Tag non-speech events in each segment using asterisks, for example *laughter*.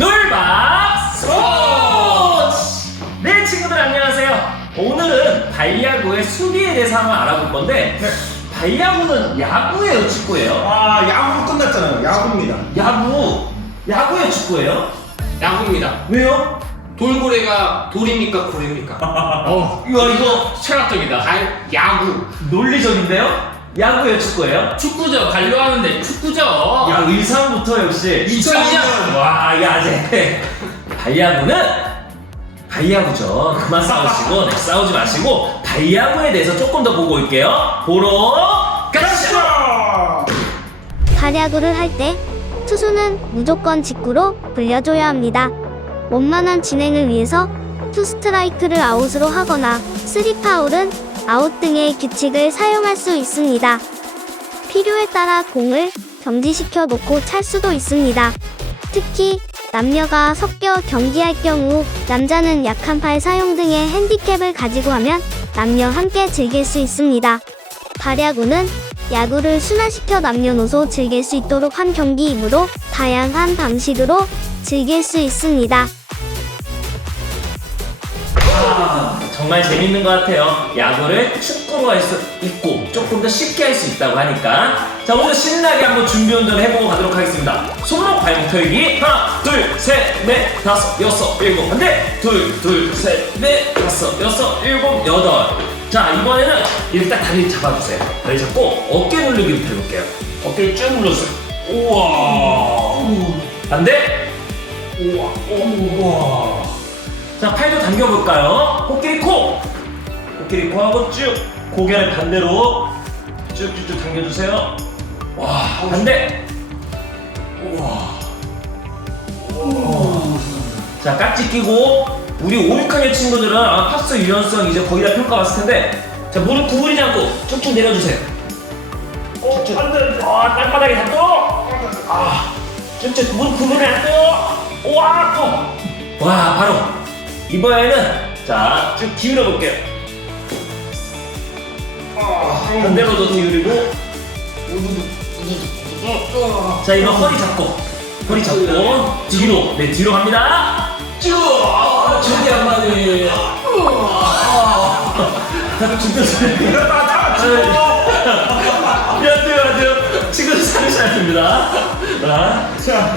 놀밥 스포츠! 네 친구들 안녕하세요. 오늘은 발야구의 수비에 대해서 한번 알아볼 건데 네. 발야구는 야구예요, 축구예요? 아 야구로 끝났잖아요. 야구입니다. 야구, 야구예요, 축구예요? 야구입니다. 왜요? 돌고래가 돌입니까 고래입니까? *laughs* 어, 이거 이거 철학적이다. 아, 야구. 논리적인데요? 야구예요, 축구예요? 축구죠. 반려하는데 축구죠. 야 의상부터 역시 2002년. 와 야제 발야구는 발야구죠 그만 싸우시고 네, 싸우지 마시고 발야구에 대해서 조금 더 보고 올게요 보러 가시죠 가시죠. 발야구를 할 때 투수는 무조건 직구로 불려줘야 합니다. 원만한 진행을 위해서 투 스트라이크를 아웃으로 하거나 쓰리 파울은 아웃 등의 규칙을 사용할 수 있습니다. 필요에 따라 공을 정지시켜 놓고 찰 수도 있습니다. 특히 남녀가 섞여 경기할 경우 남자는 약한 팔 사용 등의 핸디캡을 가지고 하면 남녀 함께 즐길 수 있습니다. 발야구는 야구를 순환시켜 남녀노소 즐길 수 있도록 한 경기이므로 다양한 방식으로 즐길 수 있습니다. 아, 정말 재밌는 것 같아요. 야구를 축구로 할 수 있고 조금 더 쉽게 할 수 있다고 하니까. 자 오늘 신나게 한번 준비 운동을 해보고 가도록 하겠습니다. 손목 발목 털기. 하나 둘 셋 넷 다섯 여섯 일곱. 한대 둘둘 셋 넷 다섯 여섯 일곱 여덟. 자 이번에는 딱 다리 잡아주세요. 다리 잡고 어깨 누르기부터 해볼게요. 어깨를 쭉 눌러주세요. 우와. 반대. 우와. 우와 자 팔도 당겨볼까요? 코끼리 코! 코끼리 코하고 쭉! 고개를 반대로 쭉쭉쭉 당겨주세요. 와 반대! 우와. 자 깍지 끼고 우리 5, 6학년 친구들은 아마 팝스 유연성 이제 거의 다 평가받을 텐데 자 무릎 구부리지 않고 쭉쭉 내려주세요. 쭉쭉. 아 땅바닥에 잡고! 아 쭉쭉 무릎 구부리지 않고! 와 또. 와 바로 이번에는 자 쭉 기울여 볼게요. 반대로도 기울이고. 자 이번 허리 잡고. 허리 잡고. 뒤로. 네 뒤로 갑니다. 쭉! 절대 안 맞네 진짜 이러다 다안 돼요 안 돼요. 친구들 살으셔야 됩니다. 자. 자,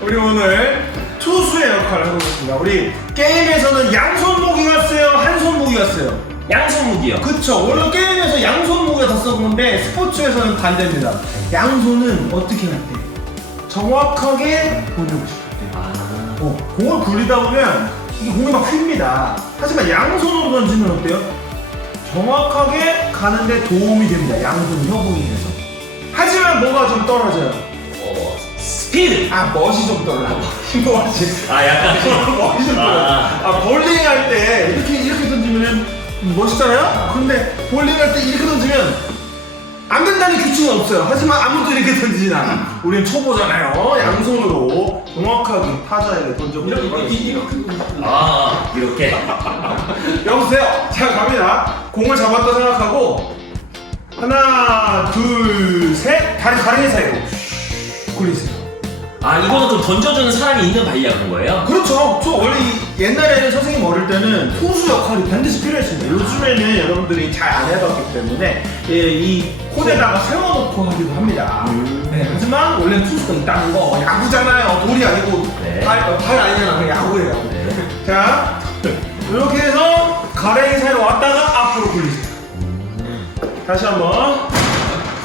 우리 오늘 투수의 역할을 해 보겠습니다. 우리 게임에서는 양손 무기가 쓰요, 한손 무기가 쓰요. 양손 무기요 그쵸. 원래 게임에서 양손 무기가 다 썼는데 스포츠에서는 반대입니다. 양손은 어떻게 할 때? 정확하게 보내고 싶을 때. 아, 어, 공을 굴리다 보면 이게 공이 막 휩니다. 하지만 양손으로 던지면 어때요? 정확하게 가는데 도움이 됩니다. 양손 협응이 돼서. 하지만 뭐가 좀 떨어져요? 어, 스피드 아, 멋이 좀 떨어져. 멋이. 아 약간 멋이 좀 떨어져. 아. 아, 볼링 할 때 이렇게 이렇게 던지면 멋있잖아요? 근데 볼링 할 때 이렇게 던지면 안 된다는 규칙은 없어요. 하지만 아무도 이렇게 던지진 않아. 우리는 초보잖아요. 양손으로 정확하게 타자에게 던져보도록 하겠습니다. 아 이렇게 *laughs* 여보세요. 자 갑니다. 공을 잡았다 생각하고 하나, 둘, 셋. 다리 가랭이 사이로 굴리세요. 아 이거는 좀 던져주는 사람이 있는 발리하는 거예요? 그렇죠. 저 원래 이 옛날에는 선생님 어릴 때는 투수 역할이 반드시 필요했습니다. 요즘에는 여러분들이 잘 안 해봤기 때문에 예, 이 콘에다가 세워놓고 하기도 합니다. 네, 하지만 원래는 투수가 있다는 거 야구잖아요. 돌이 아니고 네. 발, 어, 발 아니잖아. 그냥 야구예요. 네. 자, 이렇게 해서 가랭이 사이로 왔다가 앞으로 굴리세요. 다시 한번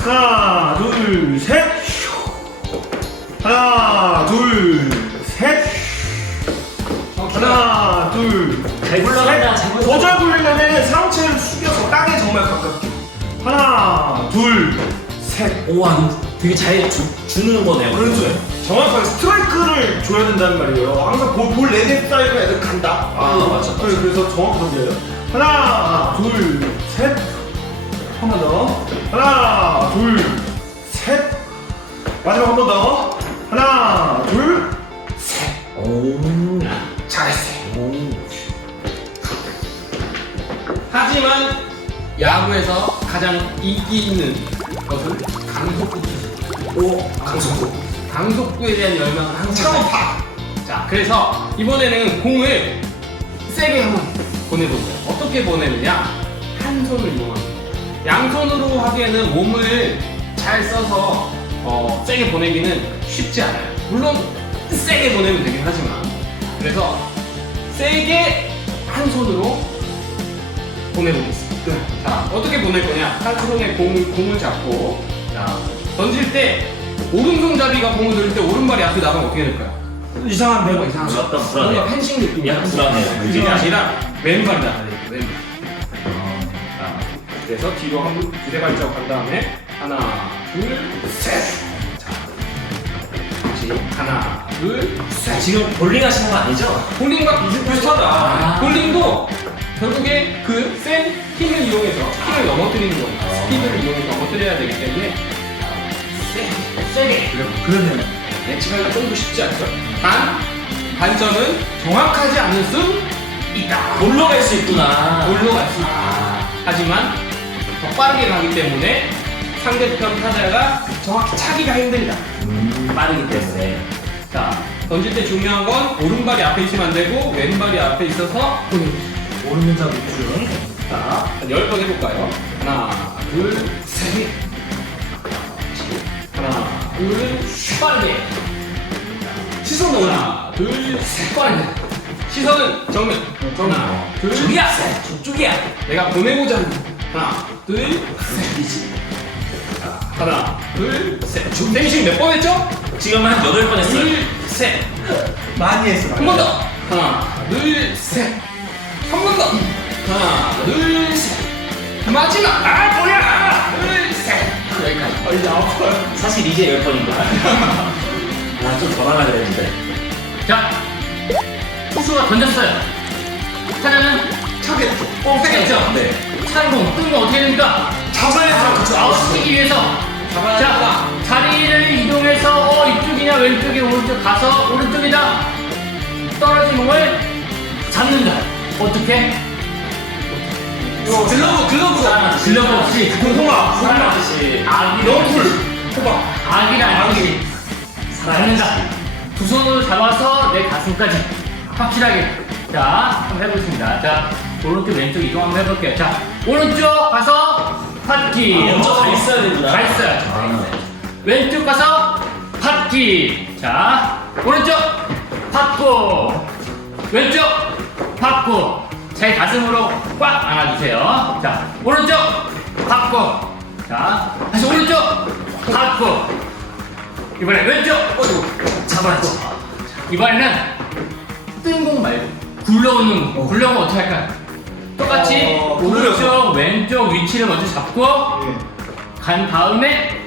하나, 둘, 셋. 둘, 셋. 하나, 둘, 잘 굴러간다 잘 굴러간다 더잘 굴리려면 상체를 숙여서 땅에 정말 가깝게. 하나, 둘, 셋. 우와 이거 되게 잘 주, 주는 거네요 그렇죠. 정확하게 스트라이크를 줘야 된다는 말이에요. 항상 볼, 볼 4개 사이로 애들 간다. 아, 맞아, 맞아. 네, 그래서 정확히 던져요. 하나, 둘, 셋. 한 번 더. 하나, 둘, 셋. 마지막 한 번 더. 하나, 하지만 야구에서 가장 인기 있는 것은 강속구. 오 강속구 강속구에 대한 열망은 항상 차원파. 자 그래서 이번에는 공을 세게 한번 보내보세요. 어떻게 보내느냐? 한 손을 이용합니다. 양손으로 하기에는 몸을 잘 써서 어, 세게 보내기는 쉽지 않아요. 물론 세게 보내면 되긴 하지만 그래서 세게 한 손으로 보내보겠습니다. 자 어떻게 보낼 거냐? 공, 공을 잡고 자 던질 때 오른손잡이가 공을 들을 때 오른발이 앞에 나가면 어떻게 될까요? 이상한데 뭐 이상하죠? 약간 불안해요. 뭔가 펜싱 느낌이야. 약간 불안해요. 그게 아니라 왼발이 나가야 돼요. 왼발. 자, 그래서 뒤로 한 두세 발자국 간 다음에 하나, 둘, 셋. 자, 다시 하나, 둘, 셋. 지금 볼링 하시는 거 아니죠? 볼링과 비슷비슷하다. 아. 볼링도 결국에 그 센 힘을 이용해서 힘을 넘어뜨리는 겁니다. 아. 스피드를 이용해서 넘어뜨려야 되기 때문에 세게, 세게. 그러네요 예측하기가 좀더 쉽지 않죠? 단, 단점은 정확하지 않을 수 있다. 볼로 갈수 있구나. 볼로 갈 수 있다. 아, 하지만 더 빠르게 가기 때문에 상대편 타자가 정확히 차기가 힘들다. 음, 빠르기 때문에. 자, 던질 때 중요한 건 오른발이 앞에 있으면 안 되고 왼발이 앞에 있어서 오른손 잡이 쭉 자, 열번 해볼까요? 하나, 둘, 셋. 하나, 둘, 빠르게. 시선은 하나, 둘, 셋. 빠르게. 시선은 정면. 하나, 둘, 저기야! 저쪽이야! 내가 보내고자 하는 하나, 둘, 셋. 자, 하나, 둘, 셋. 지금 땡싱 몇번 했죠? 지금 한 8번 했어요. 둘, 셋. 많이 했어 한 번 더. 하나, 둘, 셋. 한 번 더. 하나, 둘, 셋. 마지막. 아, 뭐야! 둘, 셋. 여기까지. 아, 이제 아파요 사실 이제 10번인 거야. *laughs* 아, 좀더 나가야 되는데. 자, 투수가 던졌어요. 타자는 차겠죠 어, 세겠죠? 네. 차공, 뜬거 어떻게 됩니까? 잡아야죠 그쵸 아웃시키기 위해서. 잡아야 자, 자리를 이동해서 어, 이쪽이냐, 왼쪽이 오른쪽 가서 오른쪽이다. 떨어진 공을 잡는다. 어떻게? 글러브, 글러브로. 글러브 없이. 공통아 사랑하듯이. 아기를 호박 아기를 아기 잡는다. 두 손으로 잡아서 내 가슴까지 확실하게. 자, 한번 해보겠습니다. 자, 오른쪽 왼쪽 이동 한번 해볼게요. 자, 오른쪽 가서 팟기. 먼저 가 있어야 되구나. 가 있어야죠. 아, 왼쪽 가서 팟기. 자, 오른쪽 팟고. 왼쪽 팟고. 제 가슴으로 꽉 안아주세요. 자, 오른쪽 팟고. 자, 다시 오른쪽 팟고. 이번에 왼쪽 어이구 잡았고. 이번에는 뜬공 말고 굴러오는 공. 굴러오면 어떻게 할까요? 똑같이 어, 오른쪽 왼쪽 위치를 먼저 잡고 예. 간 다음에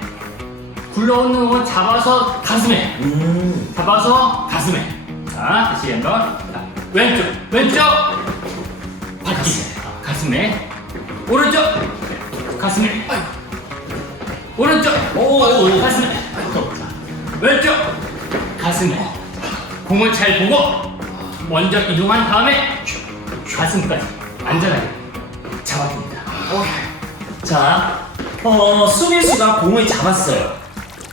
굴러오는 공을 잡아서 가슴에 음. 잡아서 가슴에 자 다시 한번 자, 왼쪽 왼쪽. 바퀴. 가슴에. 오른쪽. 가슴에. 오른쪽. 오, 가슴에. 왼쪽. 가슴에. 공을 잘 보고 먼저 이동한 다음에 가슴까지 안전하게 잡아줍니다. 자, 어, 수비수가 공을 잡았어요.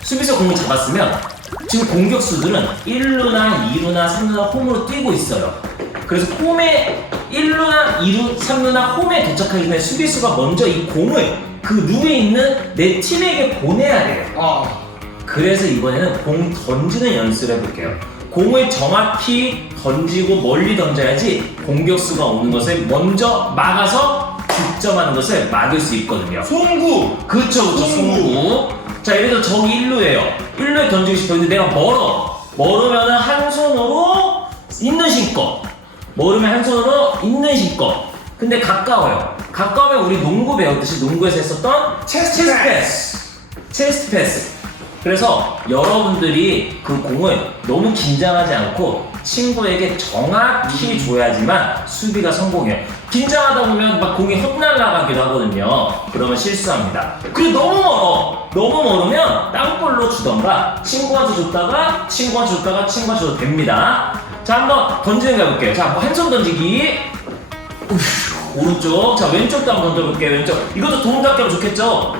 수비수가 공을 잡았으면 지금 공격수들은 1루나 2루나 3루나 홈으로 뛰고 있어요. 그래서 홈에 1루나 2루, 3루나 홈에 도착하기 전에 수비수가 먼저 이 공을 그 루에 있는 내 팀에게 보내야 돼요. 아 그래서 이번에는 공 던지는 연습을 해볼게요. 공을 정확히 던지고 멀리 던져야지 공격수가 오는 것을 먼저 막아서 득점하는 것을 막을 수 있거든요. 송구 그쵸, 그쵸, 송구. 자, 예를 들어 저기 1루예요. 1루에 던지고 싶어. 근데 내가 멀어. 멀으면은 한 손으로 있는 신껏. 멀으면 한 손으로 있는 신껏. 근데 가까워요. 가까우면 우리 농구 배웠듯이 농구에서 했었던 체스트 체스트 패스. 체스트 패스. 그래서 여러분들이 그 공을 너무 긴장하지 않고 친구에게 정확히 줘야지만 수비가 성공해요. 긴장하다 보면 막 공이 헛날라가기도 하거든요. 그러면 실수합니다. 그리고 너무 멀어. 너무 멀으면 땅볼로 주던가 친구한테 줬다가 친구한테 줬다가 친구한테 줘도 됩니다. 자 한번 던지는 거 해볼게요. 자 한 손 던지기. 우휴, 오른쪽. 자 왼쪽도 한번 던져볼게요. 왼쪽. 이것도 동작 하면 좋겠죠?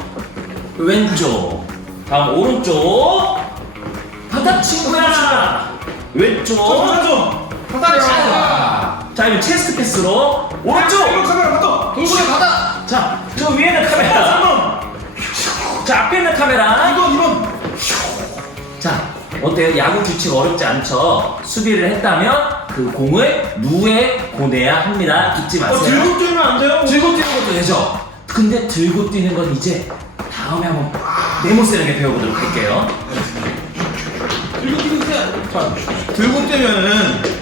왼쪽. 다음 오른쪽. 바닥 친구야. 왼쪽. 좀. 자, 자, 이번 체스트 패스로 오른쪽. 카메라. 돌고래 받아. 자, 저 위에는 카메라. 3번. 자, 앞에 있는 카메라. 2번, 2번. 자, 어때요? 야구 규칙 어렵지 않죠? 수비를 했다면 그 공을 누에 보내야 합니다. 잊지 어, 마세요. 들고 뛰면 안 돼요? 들고 뛰는 것도 되죠? 근데 들고 뛰는 건 이제 다음에 한번 네모 세르게 배워보도록 할게요. 들고 있어요. 자, 들고 뛰면은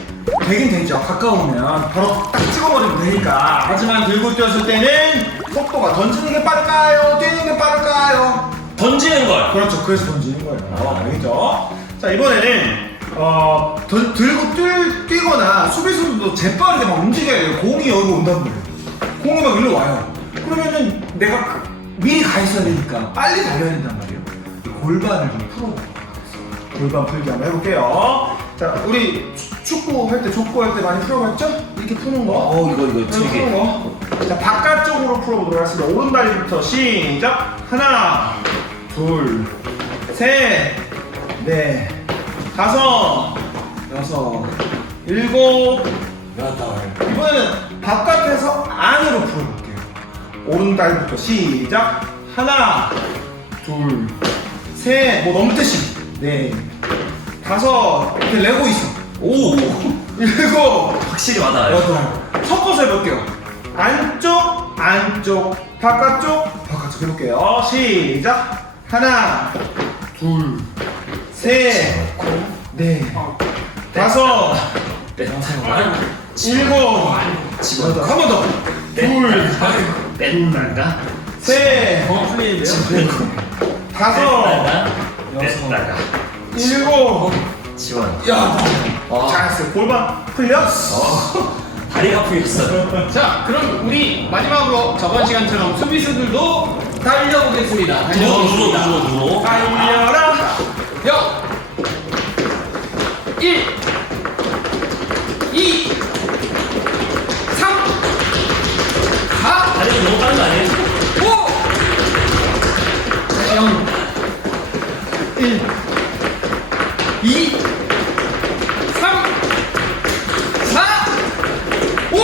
되긴 되죠. 가까우면 바로 딱 찍어버리면 되니까. 하지만 들고 뛰었을 때는 속도가 던지는 게 빠를까요? 뛰는 게 빠를까요? 던지는 걸. 그렇죠. 그래서 던지는 거예요. 알겠죠? 자, 이번에는 어, 던- 들고 뛰, 뛰거나 수비수들도 재빠르게 막 움직여야 돼요. 공이 여기 온다는 거예요. 공이 막 일로 와요. 그러면은 내가 그- 미리 가 있어야 되니까 빨리 달려야 된단 말이에요. 이 골반을 좀 하겠습니다. 골반 풀기 한번 해볼게요. 자, 우리 축- 축구 할 때, 족구 할 때 많이 풀어봤죠? 이렇게 푸는 거. 어, 이거, 이거 이렇게 되게. 거. 자, 바깥쪽으로 풀어보도록 하겠습니다. 오른다리부터 시작. 하나, 둘, 셋, 넷, 다섯, 여섯, 일곱, 여덟. 이번에는 바깥에서 안으로 풀어볼게요. 오른다리부터 시작. 하나, 둘, 셋, 뭐 넘듯이. 네, 다섯, 이렇게 레고 있어. 오! *laughs* 일곱, 확실히 와닿아요. 여덟. 섞어서 해볼게요. 안쪽, 안쪽, 바깥쪽, 바깥쪽 해볼게요. 시작. 하나, 둘, 셋, 넷, 다섯, 네. 일곱, 여덟. 한번 더. 둘, 뺐다가. 셋, 어? 다섯, 뺐다가. 일곱. 지원. 야, 어. 잘했어요. 골반 풀렸어. 다리가 풀렸어. 자, 그럼 우리 마지막으로 저번 시간처럼 수비수들도 달려보겠습니다. 누워, 누워, 달려보겠습니다. 누워, 누워. 달려라. 영, 1, 2, 3, 4, 다리가 너무 빠른 거 아니에요? 5, 0, 1, 2, 3, 4, 5.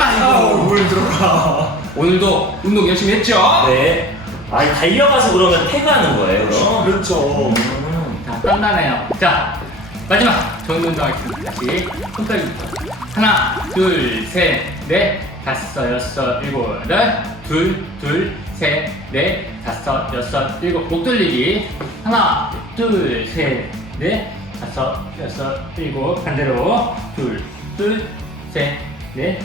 아우, 물 들어가. 오늘도 운동 열심히 했죠? 네. 아, 달려가서 그러면 태그하는 거예요, 그럼? 그렇죠. 음. 자, 단단해요. 자, 마지막 좋은 운동 하겠습니다. 다시 손떨기부터. 하나, 둘, 셋, 넷, 다섯, 여섯, 일곱, 여덟, 둘, 둘, 셋, 넷, 다섯, 여섯, 일곱. 목 돌리기. 하나, 둘, 셋, 넷, 다섯, 여섯, 일곱. 반대로. 둘, 둘, 셋, 넷,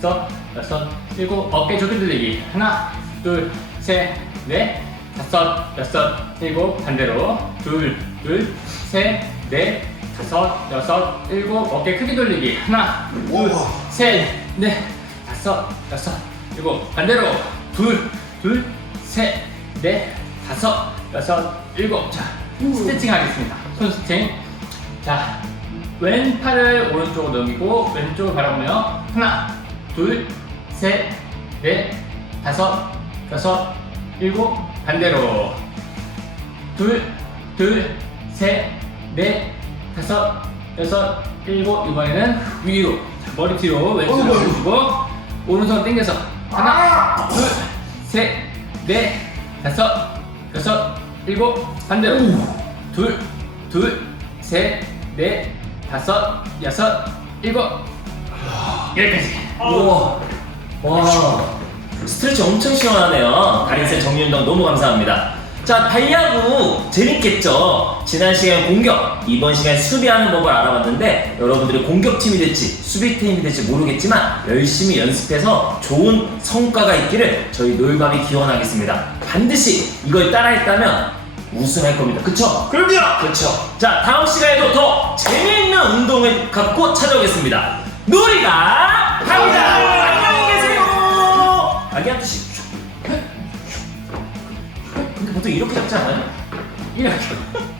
다섯, 여섯, 일곱. 어깨 조금 돌리기. 하나, 둘, 셋, 넷, 다섯, 여섯, 일곱. 반대로. 둘, 둘, 셋, 넷, 다섯, 여섯, 일곱. 어깨 크게 돌리기. 하나, 둘, 셋, 넷, 다섯, 여섯, 일곱. 반대로. 둘, 둘, 셋, 넷, 다섯, 여섯, 일곱. 자, 스트레칭 하겠습니다. 손 스트레칭. 자, 왼팔을 오른쪽으로 넘기고 왼쪽을 바라보며 하나, 둘, 셋, 넷, 다섯, 여섯, 일곱. 반대로. 둘, 둘, 셋, 넷, 다섯, 여섯, 일곱. 이번에는 위로. 자, 머리 뒤로 왼손을 어이구. 올리시고 오른손 당겨서 하나, 둘, 셋, 넷, 다섯, 여섯, 일곱. 반대로. 둘, 둘, 셋, 넷, 다섯, 여섯, 일곱. 여기까지. 우와. 와. 스트레치 엄청 시원하네요. 다리쌤 정리운동 너무 감사합니다. 자, 발야구 재밌겠죠? 지난 시간 공격, 이번 시간 수비하는 법을 알아봤는데 여러분들이 공격팀이 될지 수비팀이 될지 모르겠지만 열심히 연습해서 좋은 성과가 있기를 저희 놀밤이 기원하겠습니다. 반드시 이걸 따라했다면 우승할 겁니다. 그쵸? 그럼요. 그렇죠. 자, 다음 시간에도 더 재미있는 운동을 갖고 찾아오겠습니다. 놀이가 합니다. 안녕히 계세요. 아기한테 씩. 근데 보통 이렇게 잡지 않아요? 이렇게.